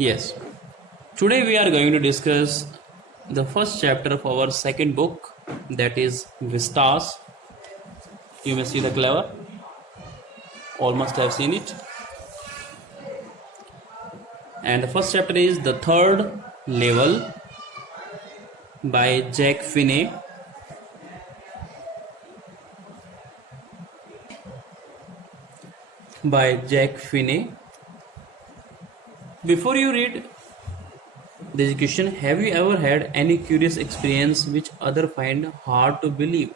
Yes. Today we are going to discuss the first chapter of our second book, that is Vistas. You may see the cover. All must have seen it. And the first chapter is The Third Level by Jack Finney. Before you read the question, have you ever had any curious experience which other find hard to believe?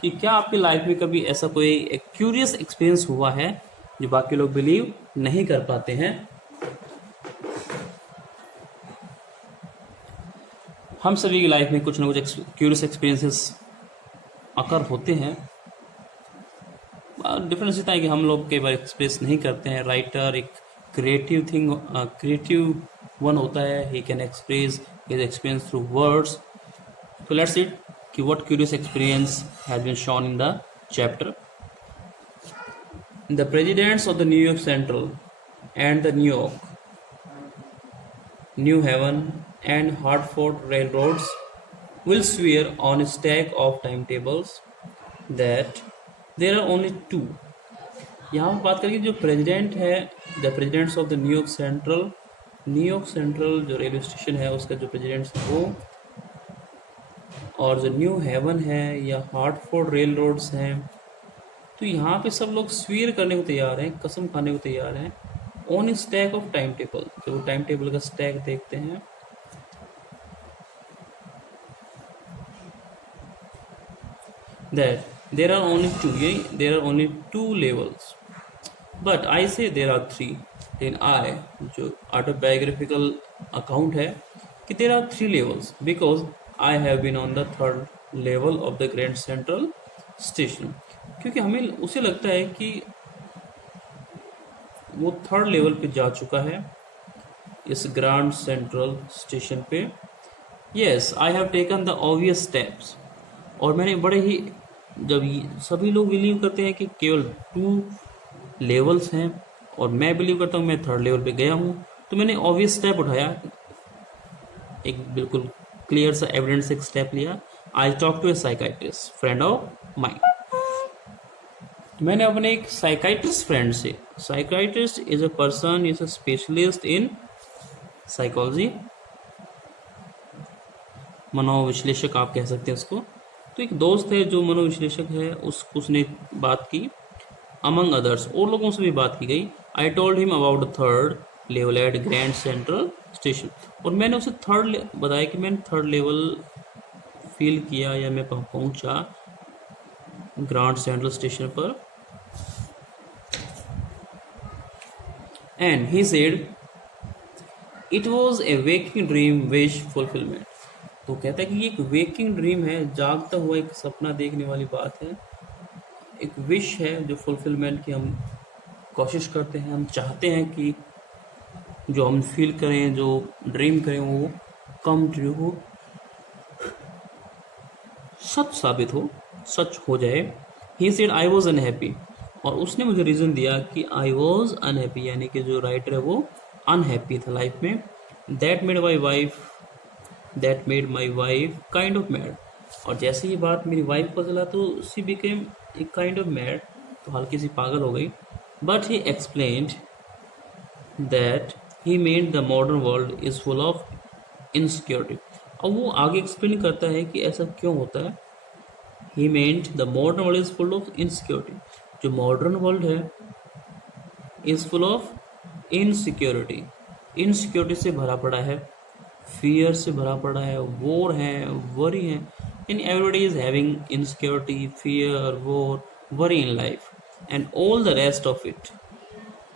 कि क्या आपकी life में कभी ऐसा कोई एक curious experience हुआ है जो बाकी लोग बिलीव नहीं कर पाते हैं? हम सभी की लाइफ में कुछ ना कुछ क्यूरियस एक्सपीरियंसेस अकर होते हैं. डिफरेंस इतना है कि हम लोग कई बार एक्सप्रेस नहीं करते हैं. राइटर एक क्रिएटिव वन होता है. He can express his experience through words. So let's see what curious experience has been shown in the chapter. The presidents of the New York Central and the New York, New Haven and Hartford railroads will swear on a stack of timetables that there are only two. यहाँ पर बात करेंगे जो president है, the presidents of the New York Central जो railway station है उसका जो प्रेसिडेंट्स है वो, और जो न्यू हेवन है या हार्टफोर्ड रेल रोड्स हैं, तो यहाँ पे सब लोग स्वीयर करने को तैयार हैं, कसम खाने को तैयार हैं on stack of timetable. जो टाइम टेबल का स्टैक देखते हैं, that there are only two levels, but I say there are three. लेकिन आई जो ऑटोबायोग्राफिकल अकाउंट है कि there are three levels because I have been on the third level of the Grand Central Station. क्योंकि हमें उसे लगता है कि वो थर्ड लेवल पे जा चुका है इस ग्रैंड सेंट्रल स्टेशन पे. Yes, I have taken the obvious steps. और मैंने बड़े ही, जब सभी लोग बिलीव करते हैं कि केवल टू लेवल्स हैं और मैं बिलीव करता हूँ मैं थर्ड लेवल पे गया हूँ, तो मैंने ऑब्वियस स्टेप उठाया, एक बिल्कुल क्लियर सा एविडेंस एक स्टेप लिया. I talk to a psychiatrist friend of mine. मैंने अपने एक साइकाइट्रिस्ट फ्रेंड से, psychiatrist is a person, is a specialist in psychology, मनोविश्लेषक आप कह सकते हैं उसको. तो एक दोस्त है जो मनोविश्लेषक है, उसने बात की. अमंग अदर्स और लोगों से भी बात की गई. I told him about the third level at Grand Central station. और मैंने उसे बताया कि मैंने थर्ड लेवल फील किया या मैं पहुंचा ग्रैंड सेंट्रल स्टेशन पर. And he said it was a waking dream wish fulfilment. तो कहता है कि ये एक वेकिंग ड्रीम है, जागता हुआ एक सपना देखने वाली बात है, एक विश है जो फुलफिलमेंट की हम कोशिश करते हैं. हम चाहते हैं कि जो हम फील करें, जो ड्रीम करें, वो कम ट्रू हो, सच साबित हो, सच हो जाए. He said I was unhappy. और उसने मुझे रीज़न दिया कि आई वॉज अनहैप्पी, यानी कि जो राइटर है वो अनहैप्पी था लाइफ में. That made my wife kind of mad. और जैसे ये बात मेरी वाइफ को चला तो she became a kind of mad, तो हल्की सी पागल हो गई. But he explained that he meant the modern world is full of insecurity. अब वो आगे एक्सप्लेन करता है कि ऐसा क्यों होता है. he meant the modern world is full of insecurity. जो मॉडर्न वर्ल्ड है is full of insecurity से भरा पड़ा है, फियर से भरा पड़ा है, वॉर है, वरी है. इन everybody is having insecurity, fear, war, worry in life and all the rest of it.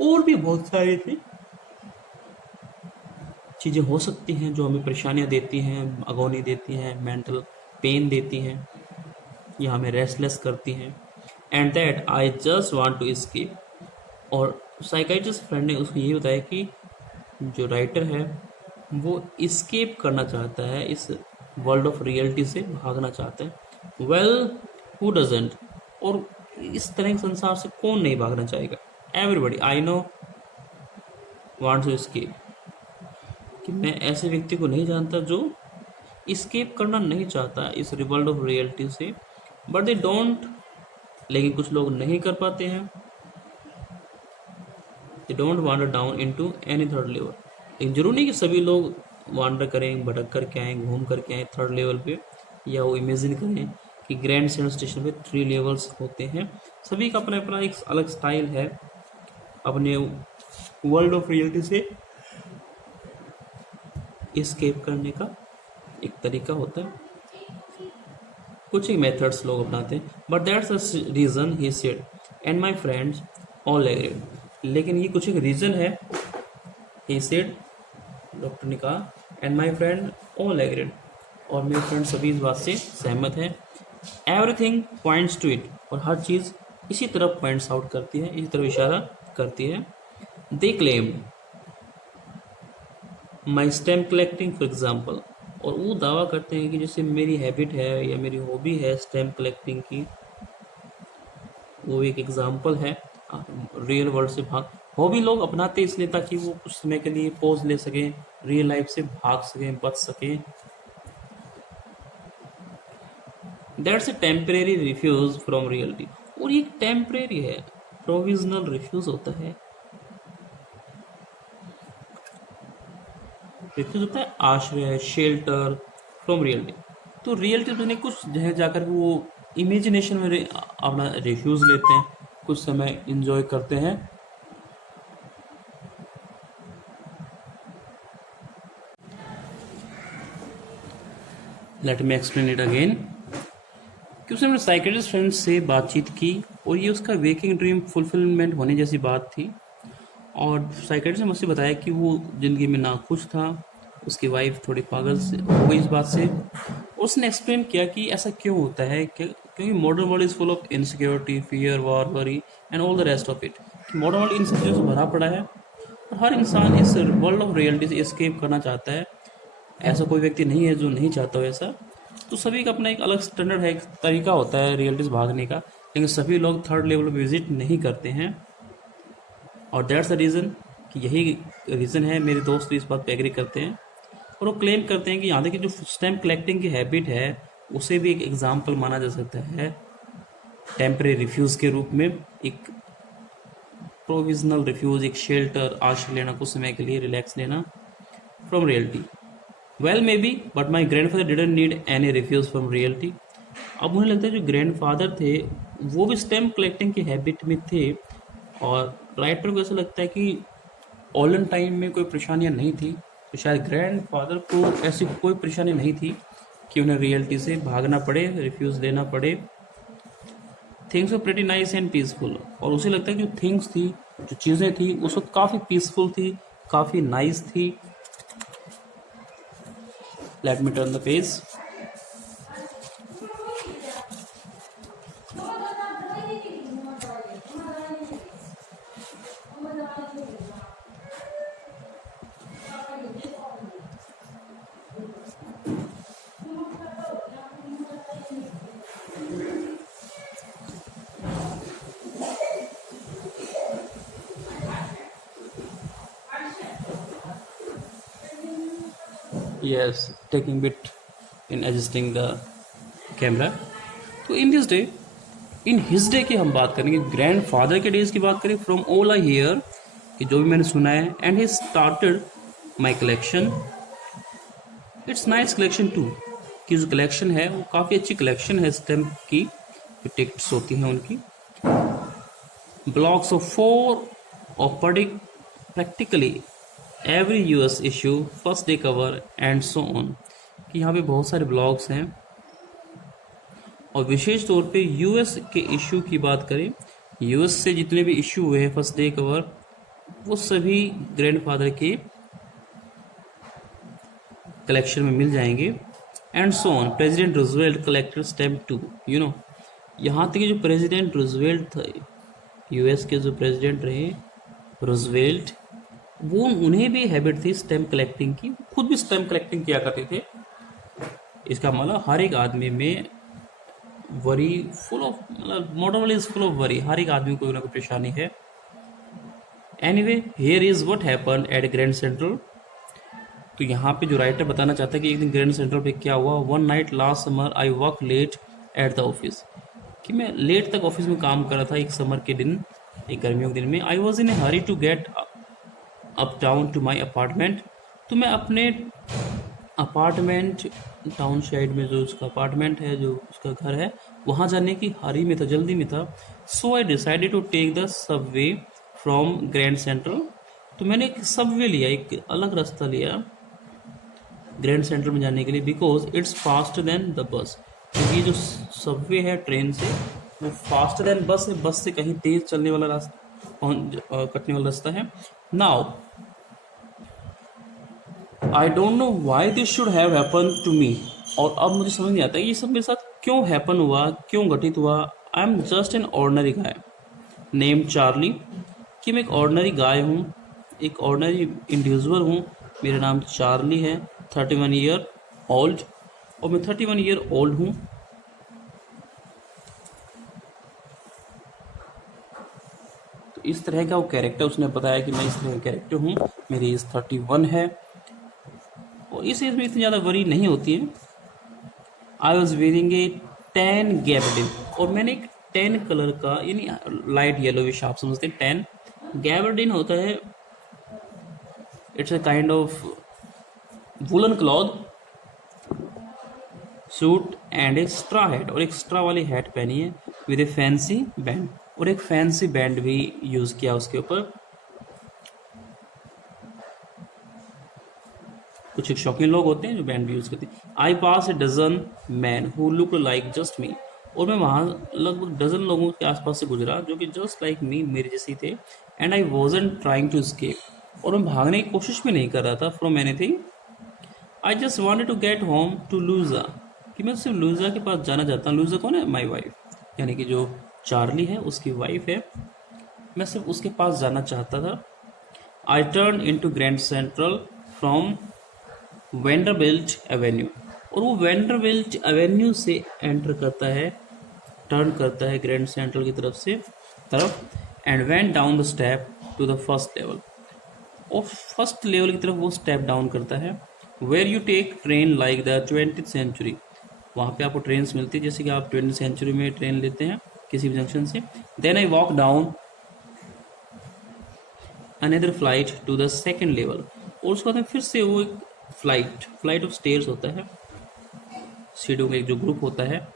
और भी बहुत सारी थी चीज़ें हो सकती हैं जो हमें परेशानियां देती हैं, अगोनी देती हैं, मेंटल पेन देती हैं या हमें रेस्टलेस करती हैं. And that I just want to escape. और साइकाइट्रिस्ट फ्रेंड ने उसको यही बताया कि जो राइटर है वो एस्केप करना चाहता है, इस वर्ल्ड ऑफ रियलिटी से भागना चाहता है. Well who doesn't. और इस तरह के संसार से कौन नहीं भागना चाहेगा. Everybody I know wants to escape. कि मैं ऐसे व्यक्ति को नहीं जानता जो इस्केप करना नहीं चाहता इस वर्ल्ड ऑफ रियलिटी से, बट दे डोंट, लेकिन कुछ लोग नहीं कर पाते हैं, they don't wander down into any third level. लेकिन जरूरी नहीं कि सभी लोग वांडर करें, भटक करके आएँ, घूम करके आएँ थर्ड लेवल पे, या वो इमेजिन करें कि ग्रैंड सेंट्रल स्टेशन पे 3 लेवल्स होते हैं। सभी का अपना अपना एक अलग स्टाइल है, अपने वर्ल्ड ऑफ रियलिटी से एस्केप करने का एक तरीका होता है, कुछ ही मेथड्स लोग अपनाते हैं। But that's the reason he said and my friends all agreed. लेकिन ये कुछ एक रीज़न है, ही सेड, डॉक्टर ने कहा, and my friend all agreed, और मेरे फ्रेंड सभी इस बात से सहमत हैं। एवरीथिंग पॉइंट्स टू इट, और हर चीज़ इसी तरफ पॉइंट्स आउट करती है, इसी तरफ इशारा करती है। They claim my stamp collecting for example, और वो दावा करते हैं कि जैसे मेरी हैबिट है या मेरी हॉबी है स्टैम्प कलेक्टिंग की, वो एक एग्जाम्पल है रियल वर्ल्ड से भाग। हॉबी लोग अपनाते इसलिए ताकि वो कुछ समय के लिए पॉज ले सकें, रियल लाइफ से भाग सकें, बच सकें। That's a temporary refuse from reality, और ये टेम्परेरी है, प्रोविजनल रिफ्यूज होता है। रिफ्यूज होता है आश्रय, शेल्टर फ्रॉम रियलिटी। तो रियलिटी में कुछ जगह जाकर वो इमेजिनेशन में अपना रिफ्यूज लेते हैं, कुछ समय इंजॉय करते हैं। Let me explain it again. कि उसने अपने साइकेट्रिस्ट फ्रेंड से बातचीत की, और ये उसका वेकिंग ड्रीम फुलफिलमेंट होने जैसी बात थी। और साइकेट्रिस्ट ने मुझसे बताया कि वो ज़िंदगी में नाखुश था, उसकी वाइफ थोड़ी पागल से हो गई इस बात से। उसने एक्सप्लेन किया कि ऐसा क्यों होता है, क्योंकि modern world is full of insecurity, fear, war, worry and all the rest of it. Modern world in सब चीज़ों से भरा पड़ा है, और हर इंसान इस वर्ल्ड ऑफ रियलिटी से एस्केप करना चाहता है। ऐसा कोई व्यक्ति नहीं है जो नहीं चाहता हो ऐसा। तो सभी का अपना एक अलग स्टैंडर्ड है, एक तरीका होता है रियलिटी से भागने का, लेकिन सभी लोग थर्ड लेवल पे विजिट नहीं करते हैं। और दैट्स द रीज़न, कि यही रीज़न है, मेरे दोस्त भी इस बात पे एग्री करते हैं। और वो क्लेम करते हैं कि यहाँ देखिए जो स्टैम्प कलेक्टिंग की हैबिट है, उसे भी एक एग्जाम्पल माना जा सकता है टेम्परेरी रिफ्यूज़ के रूप में, एक प्रोविजनल रिफ्यूज़, एक शेल्टर, आश्रय लेना, कुछ समय के लिए रिलैक्स लेना from reality. Well may be, but my grand father didn't need any refuse from reality. अब मुझे लगता है जो ग्रैंड फादर थे वो भी स्टैम्प कलेक्टिंग की हैबिट में थे, और राइटर को ऐसा लगता है कि ऑलन टाइम में कोई परेशानियां नहीं थी, तो शायद ग्रैंड फादर को ऐसी कोई परेशानी नहीं थी कि उन्हें रियलिटी से भागना पड़े, रिफ्यूज़ लेना पड़े। Things were pretty nice and peaceful, और उसे लगता है कि जो थिंग्स थी, जो चीज़ें थी, उस वक्त काफ़ी पीसफुल थी, काफ़ी नाइस थी। Let me turn the page. Yes, taking bit in adjusting the camera. तो in this day, in his day की हम बात करेंगे, ग्रैंड फादर के डेज की बात करें। फ्रॉम ऑल आई हियर, कि जो भी मैंने सुना है, and he started my collection. It's nice collection too, कि जो कलेक्शन है वो काफ़ी अच्छी कलेक्शन है स्टैम्प की, जो टिकट्स होती हैं उनकी। Blocks of 4 of practically every US issue, first day cover and so on, कि यहाँ पे बहुत सारे ब्लॉग्स हैं। और विशेष तौर पे यूएस के इशू की बात करें, यूएस से जितने भी इशू हुए हैं फर्स्ट डे कवर, वो सभी ग्रैंडफादर के कलेक्शन में मिल जाएंगे। And so on, president Roosevelt collected stamp too, you know, यहाँ तक कि जो प्रेसिडेंट रूजवेल्ट थे, यूएस के जो प्रेसिडेंट रहे रूजवेल्ट, वो उन्हें भी हैबिट थी स्टैम्प कलेक्टिंग की, खुद भी स्टैम्प कलेक्टिंग किया करते थे। इसका मतलब हर एक आदमी में वरी फुल ऑफ, मतलब modern world is full of worry, हर एक आदमी को कोई ना कोई परेशानी है। Anyway, here is what happened at Grand Central. तो यहाँ पे जो राइटर बताना चाहता है कि एक दिन ग्रैंड सेंट्रल पे क्या हुआ, one night last summer I work late at the office, कि मैं लेट तक ऑफिस में काम कर रहा था एक समर के दिन, एक गर्मियों के दिन में। I was in a hurry to get uptown to my apartment, तो मैं अपने अपार्टमेंट टाउन साइड में जो उसका अपार्टमेंट है, जो उसका घर है, वहाँ जाने की हरी में था, जल्दी में था। So I decided to take the subway from Grand Central, तो मैंने एक सबवे लिया, एक अलग रास्ता लिया ग्रैंड सेंट्रल में जाने के लिए, because it's faster than the bus, क्योंकि जो सबवे है ट्रेन से वो फास्टर देन बस है, बस से कहीं तेज चलने वाला रास्ता, कटने वाला रास्ता है। Now I don't know why this should have happen to me, और अब मुझे समझ नहीं आता ये सब मेरे साथ क्यों हैपन हुआ, क्यों घटित हुआ। I am just an ordinary guy name Charlie, कि मैं एक ऑर्डनरी गाय हूँ, एक ऑर्डनरी इंडिविजुअल हूँ, मेरा नाम चार्ली है, 31 ईयर ओल्ड, और मैं 31 ईयर ओल्ड हूँ। तो इस तरह का वो कैरेक्टर उसने बताया कि मैं इस तरह का कैरेक्टर हूँ, मेरी एज 31 है, और इस एज में इतनी ज़्यादा वरी नहीं होती है। I was wearing a tan gabardine, और मैंने एक टैन कलर का, यानी लाइट येलो विश आप समझते हैं, टैन गैबर्डिन होता है, it's a kind of woollen cloth suit and A straw hat, और एक स्ट्रा वाली हैट पहनी है विद ए फैंसी बैंड, और एक फैंसी बैंड भी यूज किया उसके ऊपर। कुछ एक शौकीन लोग होते हैं जो बैंड भी यूज करते हैं। I pass a dozen men who look like just me, और मैं वहाँ लगभग डजन लोगों के आसपास से गुजरा जो कि जस्ट लाइक मी, मेरे जैसे थे। And I wasn't trying to escape, और मैं भागने की कोशिश भी नहीं कर रहा था from anything. I just wanted to get home to Louisa, कि मैं सिर्फ लूजा के पास जाना चाहता हूँ। लूजा कौन है? माई वाइफ, यानी कि जो चार्ली है उसकी वाइफ है, मैं सिर्फ उसके पास जाना चाहता था। I turn into Grand Central from Vanderbilt Avenue, और वो वेंडरबिल्ट एवेन्यू से एंटर करता है, टर्न करता है ग्रैंड सेंट्रल की तरफ, and went down the step to the first level, और फर्स्ट लेवल की तरफ वो स्टेप डाउन करता है। Where you take train like the 20th century, वहाँ पे आपको ट्रेन मिलती है जैसे कि आप 20th सेंचुरी में ट्रेन लेते हैं किसी भी जंक्शन से। Then I walk down another flight to the second level, और उसके बाद फिर से वो एक फ्लाइट ऑफ स्टेयर्स होता है, सीढ़ियों का एक जो ग्रुप होता है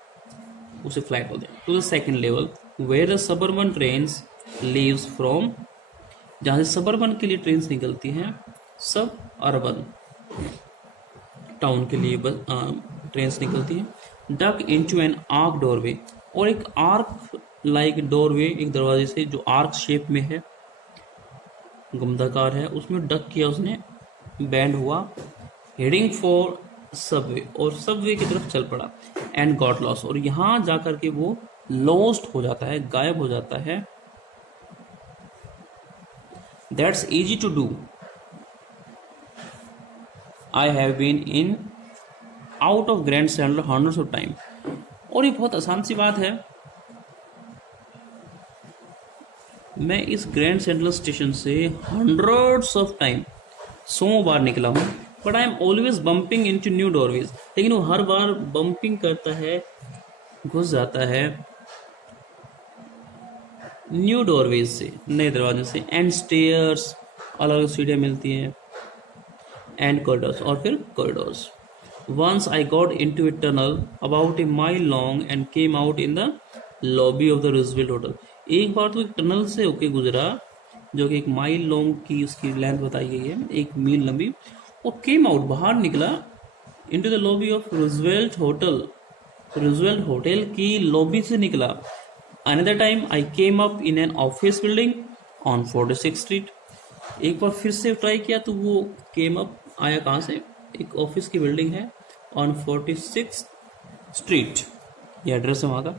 उसे फ्लाइट बोलते हैं, to the second level where the suburban trains leaves from, जहाँ से सबर्बन के लिए ट्रेन्स निकलती हैं, सब अर्बन टाउन के लिए ट्रेन्स निकलती हैं। Duck into an arc doorway, और एक आर्क लाइक डोरवे, एक दरवाजे से जो आर्क शेप में है, गमदाकार है, उसमें डक किया उसने, बैंड हुआ। हेडिंग फॉर सबवे, और सबवे की तरफ चल पड़ा। एंड गॉट लॉस, और यहाँ जाकर के वो लॉस्ट हो जाता है, गायब हो जाता है। That's easy to do, I have been in out of Grand Central hundreds of time, और ये बहुत आसान सी बात है, मैं इस ग्रैंड सेंट्रल स्टेशन से हंड्रेड्स ऑफ टाइम 100 बार निकला हूँ। But I am always bumping into new doorways, लेकिन वो हर बार बम्पिंग करता है, घुस जाता है न्यू डोरवेज से, नए दरवाजे से। एंड स्टेयर्स, अलग अलग सीढ़ियाँ मिलती हैं, एंड कॉरिडोर्स, और फिर corridors. Once I got into a tunnel about a mile long and came out in the lobby of the Roosevelt hotel, एक बार तो एक टनल से होके गुजरा जो कि 1 माइल लॉन्ग की उसकी लेंथ बताई गई है, 1 मील लंबी, और केम आउट, बाहर निकला, into the lobby of Roosevelt hotel, Roosevelt hotel की लॉबी से निकला। Another time I came up in an office building on 46th street, एक बार फिर से ट्राई किया तो वो केम अप आया कहाँ से, एक ऑफिस की बिल्डिंग है ऑन 46th स्ट्रीट, ये एड्रेस है वहाँ का।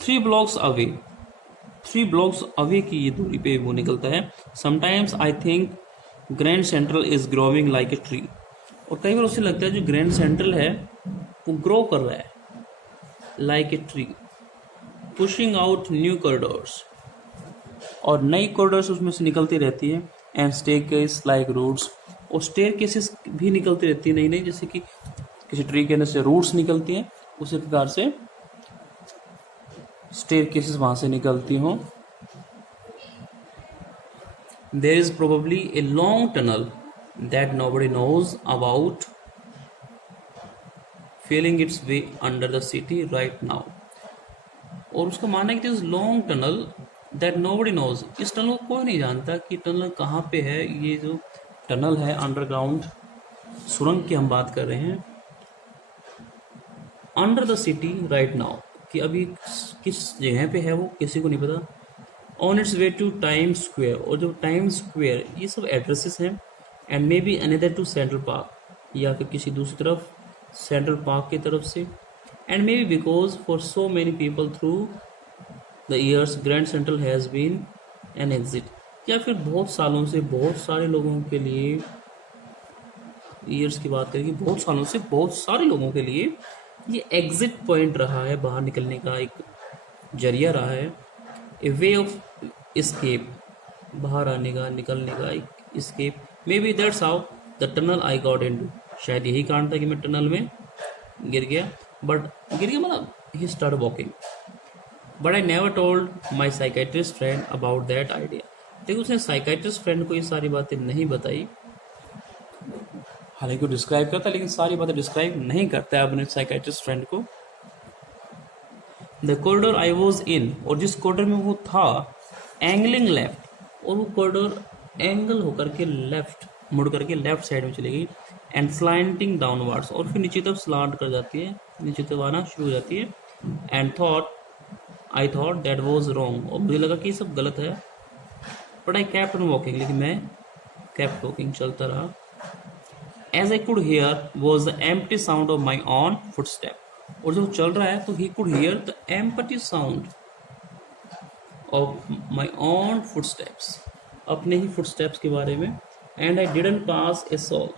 3 ब्लॉक्स अवे की ये दूरी पे वो निकलता है। Sometimes I think grand central is growing like a tree, और कई बार उसे लगता है जो ग्रैंड सेंट्रल है वो ग्रो कर रहा है like a tree, pushing out new corridors, और नई कॉरिडोर्स उसमें से निकलती रहती है। एंड स्टेयरकेस लाइक रूट्स, और स्टेयर केसेस भी निकलती रहती है नई नई, जैसे कि किसी ट्री के अंदर से रूट्स निकलती हैं, उसी प्रकार से स्टेयर केसेस वहां से निकलती हों। There is probably a long tunnel that nobody knows about feeling it's way under the city right now. और उसका मानना है कि this long tunnel that nobody knows, इस टनल को कोई नहीं जानता कि टनल कहाँ पे है। ये जो टनल है अंडरग्राउंड सुरंग की हम बात कर रहे हैं, under the city right now, कि अभी किस जगह पे है वो किसी को नहीं पता। On its way to Time Square, और जो टाइम स्क्वायर ये सब एड्रेसेस हैं। And maybe another to Central Park, या फिर किसी दूसरी तरफ सेंट्रल पार्क की तरफ से। And maybe because for so many people through the years Grand Central has been an exit, या फिर बहुत सालों से बहुत सारे लोगों के लिए, ईयर्स की बात करेंगे, बहुत सालों से बहुत सारे लोगों के लिए ये एग्जिट पॉइंट रहा है, बाहर निकलने का एक जरिया रहा है। ए वे ऑफ एस्केप, बाहर आने का, निकलने का एक escape. May be that's how the tunnel I got into, शायद यही कारण था कि मैं टनल में गिर गया। बट गिर गया मतलब ही start walking. But I never told my psychiatrist friend about that idea. लेकिन उसने साइकेट्रिस्ट फ्रेंड को ये सारी बातें नहीं बताई। हालांकि वो डिस्क्राइब करता है, लेकिन सारी बातें डिस्क्राइब नहीं करता है अपने साइकेट्रिस्ट फ्रेंड को। द कॉरिडोर आई वॉज इन, और जिस कॉरिडोर में वो था, एंगलिंग लेफ्ट, और वो कॉरिडोर एंगल होकर के लेफ्ट, मुड़ करके लेफ्ट साइड में चली गई। एंड स्लांटिंग डाउनवर्ड्स, और फिर नीचे तरफ स्लांट कर जाती है, नीचे तरफ आना शुरू हो जाती है। And I thought that was wrong, और मुझे लगा कि ये सब गलत है। But I kept on walking, लेकिन मैं केप्ट वॉकिंग, चलता रहा। As I could hear was the empty sound of my own footstep, और जब चल रहा है तो he could hear the empty sound of my own footsteps, अपने ही फुटस्टेप्स के बारे में। And I didn't pass a soul,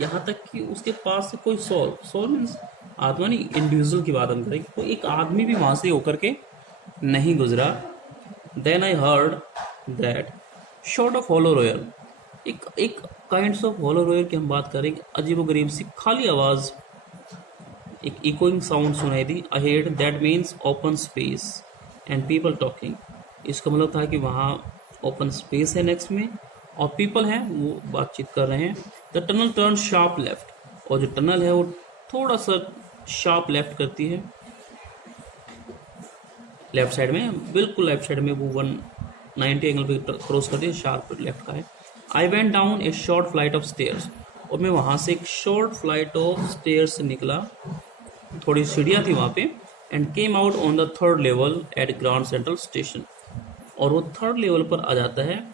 यहाँ तक कि उसके पास से कोई सोल, सोल मीन्स आत्मा नहीं, इंडिविजुअल की बात हम करें, कोई एक आदमी भी वहां से होकर के नहीं गुजरा। Then I heard that sort of hollow roar, एक काइंड्स ऑफ हॉलो रोयर की हम बात करें, अजीबोगरीब सी खाली आवाज, एक इकोइंग साउंड सुनाई दी। Ahead, that means open space and people talking, इसका मतलब था कि वहाँ ओपन स्पेस है नेक्स्ट में, और पीपल हैं वो बातचीत कर रहे हैं। The tunnel turn sharp left, और जो टनल है वो थोड़ा सा शार्प लेफ्ट करती है, लेफ्ट साइड में, बिल्कुल लेफ्ट साइड में वो 190 एंगल पे क्रॉस करती है, शार्प लेफ्ट का है। I went down A short flight of stairs, और मैं वहाँ से एक शॉर्ट फ्लाइट ऑफ स्टेयर्स से निकला, थोड़ी सीढ़ियाँ थी वहाँ पे। And came out on the third level at Grand Central station, और वो थर्ड लेवल पर आ जाता है,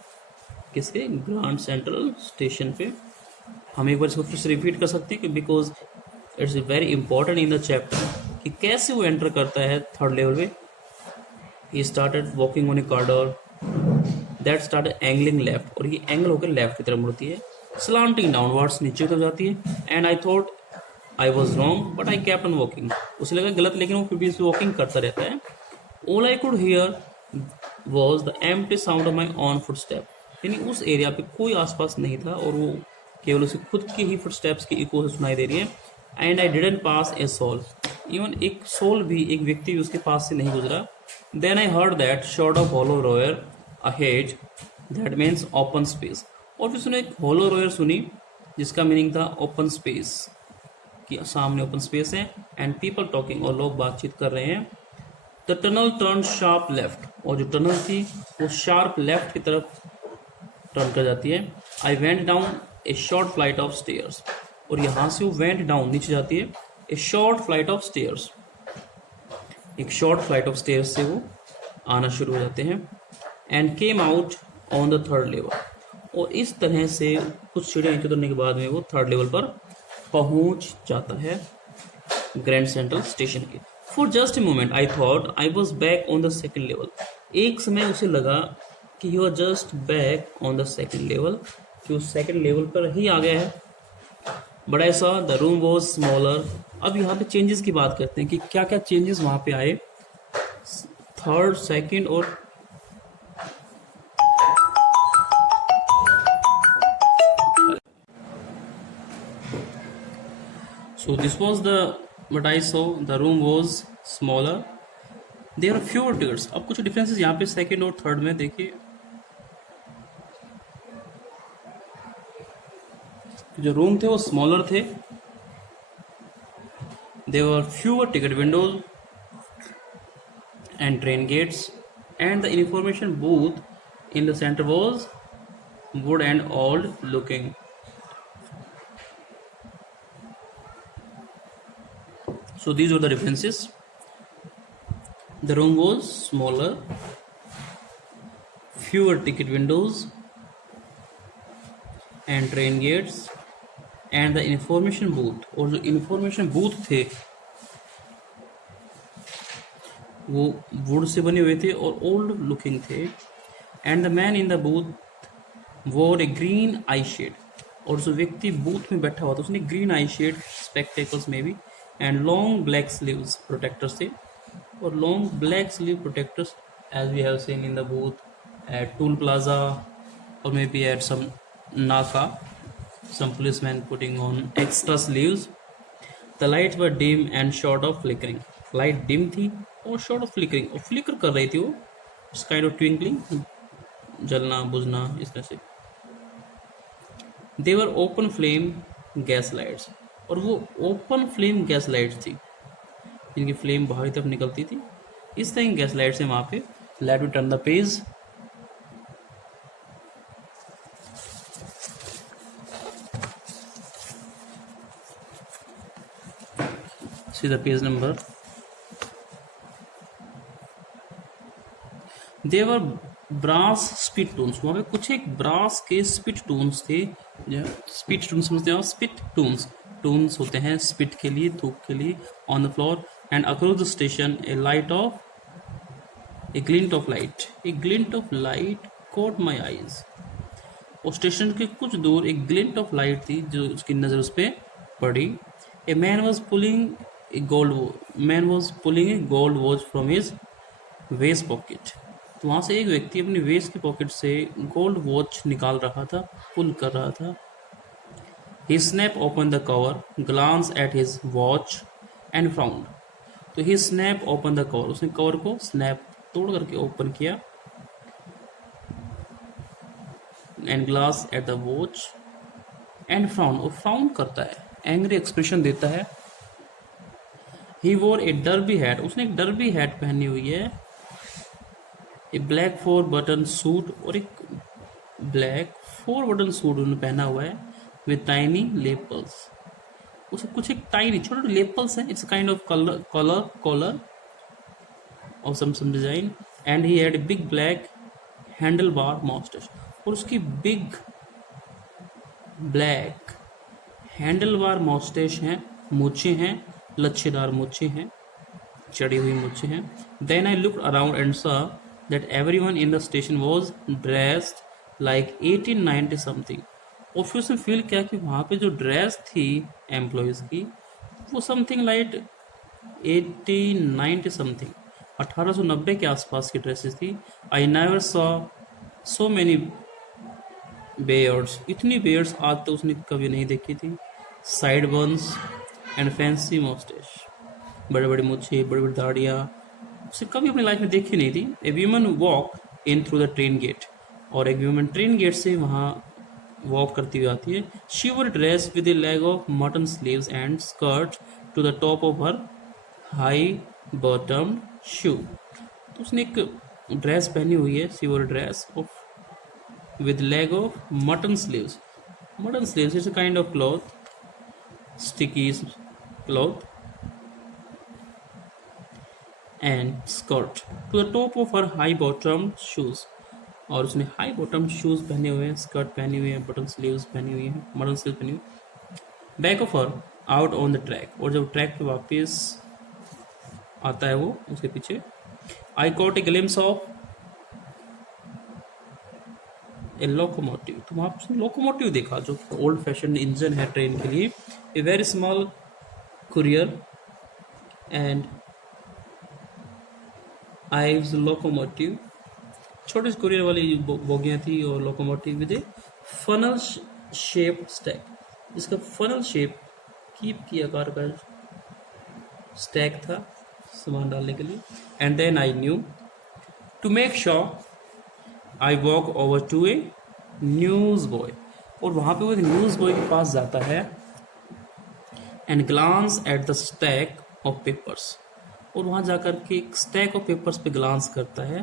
किसके, ग्रांड सेंट्रल स्टेशन पे। हम एक बार इसको फिर से रिपीट कर सकते हैं कि because it's very important in the chapter, कि कैसे वो एंटर करता है थर्ड लेवल पे। He started walking on A corridor that started angling left, और ये एंगल होकर लेफ्ट की तरफ मुड़ती है। स्लांटिंग डाउनवर्ड्स, नीचे उतर जाती है। And I thought I was wrong but I kept on walking, उसे लगा गलत, लेकिन वो फिर भी वॉकिंग करता रहता है। All I could hear was the empty sound of my own footstep, यानी उस एरिया पे कोई आसपास नहीं था, और वो केवल उसे खुद के ही फुटस्टेप्स की इको सुनाई दे रही है। And I didn't pass a soul, even एक सोल भी, एक व्यक्ति भी उसके पास से नहीं गुजरा। Then I heard that sort of hollow roar ahead, that means open space, और फिर उसने एक हॉलो रोयर सुनी जिसका मीनिंग था ओपन स्पेस, कि सामने ओपन स्पेस है। एंड पीपल टॉकिंग, और लोग बातचीत कर रहे हैं। The tunnel turn sharp left, और जो टनल थी वो शार्प लेफ्ट की तरफ टर्न कर जाती है। I went down A short flight of stairs, और यहाँ से वो वेंट डाउन, नीचे जाती है, ए शॉर्ट फ्लाइट ऑफ स्टेयर्स, एक शॉर्ट फ्लाइट ऑफ स्टेयर्स से वो आना शुरू हो जाते हैं। And came out on the third level, और इस तरह से कुछ सीढ़ियाँ नीचे उतरने के बाद में वो थर्ड लेवल पर पहुंच जाता है, ग्रैंड सेंट्रल स्टेशन के। For just a moment I thought I was back on the second level, एक समय उसे लगा कि he was just back on the second level, कि उस सेकेंड लेवल पर ही आ गया है। But I saw the room was smaller. अब यहाँ पे चेंजेस की बात करते हैं कि क्या क्या चेंजेस वहाँ पे आए थर्ड, सेकेंड और So this was the what I saw. The room was smaller. There are fewer tickets. अब कुछ डिफरेंसेस यहाँ पे सेकंड और थर्ड में देखिए. जो रूम थे वो स्मॉलर थे. There were fewer ticket windows and train gates, and the information booth in the center was wood and old looking. So these were the differences. The room was smaller, fewer ticket windows and train gates, and the information booth, और जो information booth थे वो would say बने हुए थे और old looking थे. And the man in the booth वोर ए ग्रीन आई शेड, और जो व्यक्ति बूथ में बैठा हुआ था उसने ग्रीन आई शेड, स्पेक्टेकल्स में भी, and long black sleeves protectors थे. और long black sleeve protectors as we have seen in the booth at toll plaza और मे बी एट सम नाका, some policemen putting on extra sleeves. The lights were dim and short of flickering. Light dim थी और short of flickering, और flicker कर रही थी वो, इस kind of twinkling, जलना बुझना इस तरह से. They were open flame gas lights, और वो open flame gas lights थी जिनकी फ्लेम बाहरी तरफ निकलती थी. इस तरह की गैस लाइट्स हैं वहाँ पे. Let me turn the page. See the page number. There were brass spit tones. वहाँ पे कुछ एक brass के spit tones थे. Spit tones समझते हो? Spit tones. Tones होते हैं spit के लिए, थूक के लिए. On the floor and across the station, a glint of light. A glint of light caught my eyes. और स्टेशन के कुछ दूर एक glint of light थी जो उसकी नजर उस पे पड़ी. A man was pulling a gold watch from his waist pocket. तो वहाँ से एक व्यक्ति अपनी वेस्ट की पॉकेट से गोल्ड वॉच निकाल रहा था, पुल कर रहा था. He snapped open the cover, glanced at his watch and frowned. तो he snapped open the cover, उसने कवर को स्नैप तोड़ करके ओपन किया. And glanced at the watch and frowned, और फ्राउन करता है, एंग्री एक्सप्रेशन देता है. He wore a derby hat, उसने एक डर्बी हैट पहनी हुई है. A black 4-button सूट, और एक ब्लैक 4-button सूट उन्होंने पहना हुआ है with tiny lapels. उसे कुछ एक टाइनी छोटे लेपल्स हैं. It's kind of collar of some design. And he had a big black handlebar mustache, और उसकी बिग ब्लैक हैंडलबार मॉस्टेश हैं, मूछें हैं, लच्छेदार मूछें हैं, चढ़ी हुई मूछें हैं. Then I looked around and saw that everyone in the station was dressed like 1890 something. और फिर उसने फील किया कि वहाँ पे जो ड्रेस थी एम्प्लॉयज़ की वो समथिंग लाइक 1890 समथिंग, 1890 के आसपास की ड्रेसेस थी. I never saw so many beards, इतनी बेयर्ड्स आज तक उसने कभी नहीं देखी थी. Side buns and fancy moustache, बड़े बड़े मूछे, बड़ी बड़ी दाढ़ियाँ उसे कभी अपनी लाइफ में देखी नहीं थी. A women walk in through the train gate, और एक वीमन ट्रेन गेट से वहाँ वॉक करती हुई आती है. She wore dress with a leg of mutton sleeves and skirt to the top of her high bottom shoe. तो उसने एक ड्रेस पहनी हुई है. She wore dress of with leg of mutton sleeves. Mutton sleeves is a kind of cloth, sticky cloth, and skirt to the top of her high bottomed shoes. और उसने high bottom shoes पहने हुए हैं, skirt पहनी हुई है, button sleeves पहनी हुई है, मटन स्लीव्स पहनी हुई. Back of her out on the track, और जब ट्रैक पे वापस आता है वो उसके पीछे. I caught a glimpse of a locomotive, तो वहाँ पर लोकोमोटिव देखा जो ओल्ड फैशन इंजन है ट्रेन के लिए. A very small Currier and Ives locomotive, छोटे से कुरियर वाली बोगियाँ थी और locomotive with a funnel shape stack, जिसका फनल शेप कीप की आकार का स्टैक था सामान डालने के लिए. And then I knew to make sure I walk over to a news boy. और वहाँ पे वो एक न्यूज़ बॉय के पास जाता है and glance at the stack of papers. और वहाँ जाकर के एक स्टैक ऑफ पेपर्स पे ग्लांस करता है,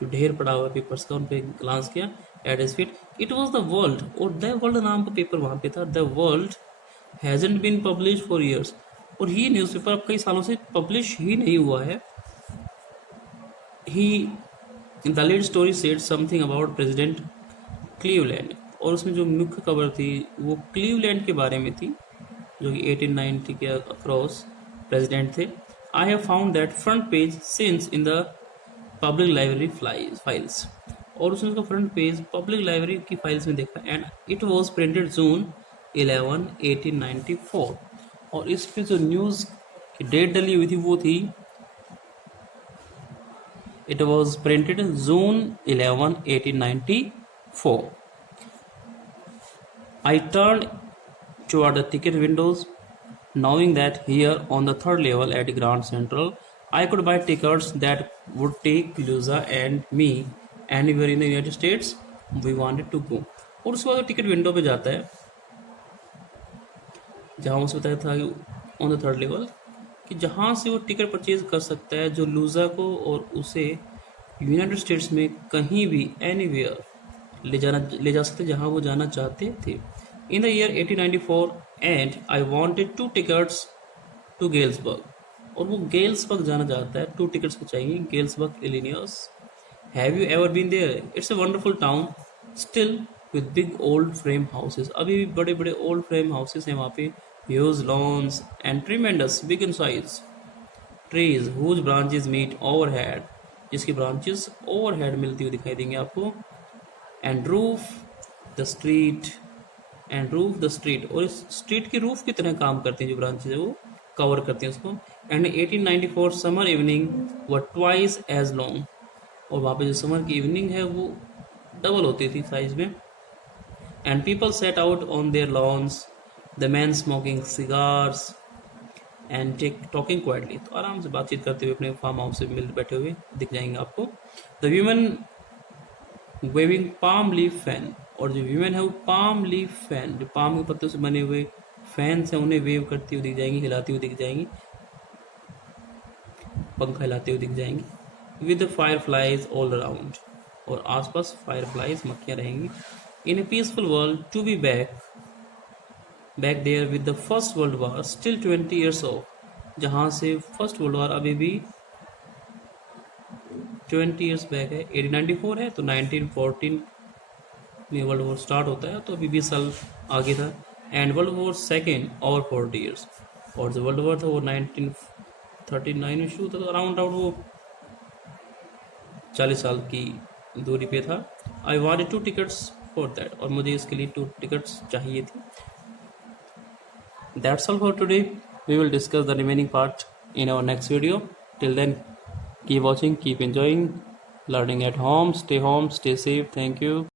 जो ढेर पड़ा हुआ पेपर्स का, उन पे ग्लांस किया. At his feet it was the World. और द वर्ल्ड नाम का पेपर वहाँ पे था. The World hasn't been publish for years. और ये न्यूज़पेपर अब कई सालों से पब्लिश ही नहीं हुआ है. ही the lead story said something about President Cleveland. और उसमें जो मुख्य खबर थी वो क्लीवलैंड के बारे में थी, जो कि 1890 के अक्रॉस प्रेसिडेंट थे. I have found that front page since in the public library files. और उसने उसका फ्रंट पेज पब्लिक लाइब्रेरी की फाइल्स में देखा. एंड इट वॉज प्रिंटेड जून 11 1894. और इस पे जो न्यूज़ की डेट डली हुई थी वो थी, it was printed June 11 1894. I turned toward the ticket windows, knowing that here on the third level at Grand Central, I could buy tickets that would take Luisa and me anywhere in the United States we wanted to go. और उसके बाद वो ticket window पे जाता है, जहाँ उसे बताया था ऑन द थर्ड लेवल कि जहाँ से वो टिकट परचेज कर सकता है जो लूजा को और उसे यूनाइटेड स्टेट्स में कहीं भी एनीवेयर ले जा सकते जहाँ वो जाना चाहते थे. In the year 1894 and I wanted 2 tickets to Galesburg. और वो गेल्सबर्ग जाना चाहता है. 2 टिकट्स को चाहिए. Galesburg Illinois. Have you ever been there? It's a wonderful town still with big old frame houses. अभी भी बड़े बड़े ओल्ड फ्रेम हाउसेस हैं वहाँ पे. Huge lawns and tremendous big in size trees whose branches meet overhead. जिसकी branches overhead मिलती हुई दिखाई देंगे आपको. And roof the street. और इस स्ट्रीट की रूफ की तरह काम करते हैं जो ब्रांचेज है वो कवर करते हैं उसको. And 1894 summer evening were twice as long. और वहाँ पे जो समर की इवनिंग है वो डबल होती थी साइज में. And people set out on their lawns, the man smoking cigars and talking quietly. तो आराम से बातचीत करते हुए अपने फार्म हाउस से मिल बैठे हुए दिख जाएंगे आपको. The women waving palm leaf fan. और जो वीमेन है वो पाम लीफ फैन, जो पाम के पत्तों से बने हुए फैंस हैं उन्हें वेव करती हुई दिख जाएंगी, हिलाती हुई दिख जाएंगी, पंखा हिलाते हुए दिख जाएंगी. With fireflies all around. और आसपास फायर फ्लाइज मक्खियाँ रहेंगी. In a peaceful world to be back there with the First World War still 20 years off. जहाँ से फर्स्ट वर्ल्ड वार अभी भी 20 ईयर्स बैक है. 1894 है तो 1914 में वर्ल्ड वॉर स्टार्ट होता है, तो अभी 20 साल आगे था. एंड वर्ल्ड वॉर सेकेंड और 40 ईयर्स. और जो वर्ल्ड वॉर था वो 1939 में शुरू था, तो अराउंड वो 40 साल की दूरी पे था. I wanted 2 tickets for that. और मुझे इसके लिए 2 टिकट्स चाहिए थी. That's all for today. We will discuss the remaining part in our next video. Till then, keep watching, keep enjoying, learning at home. Stay home, stay safe. Thank you.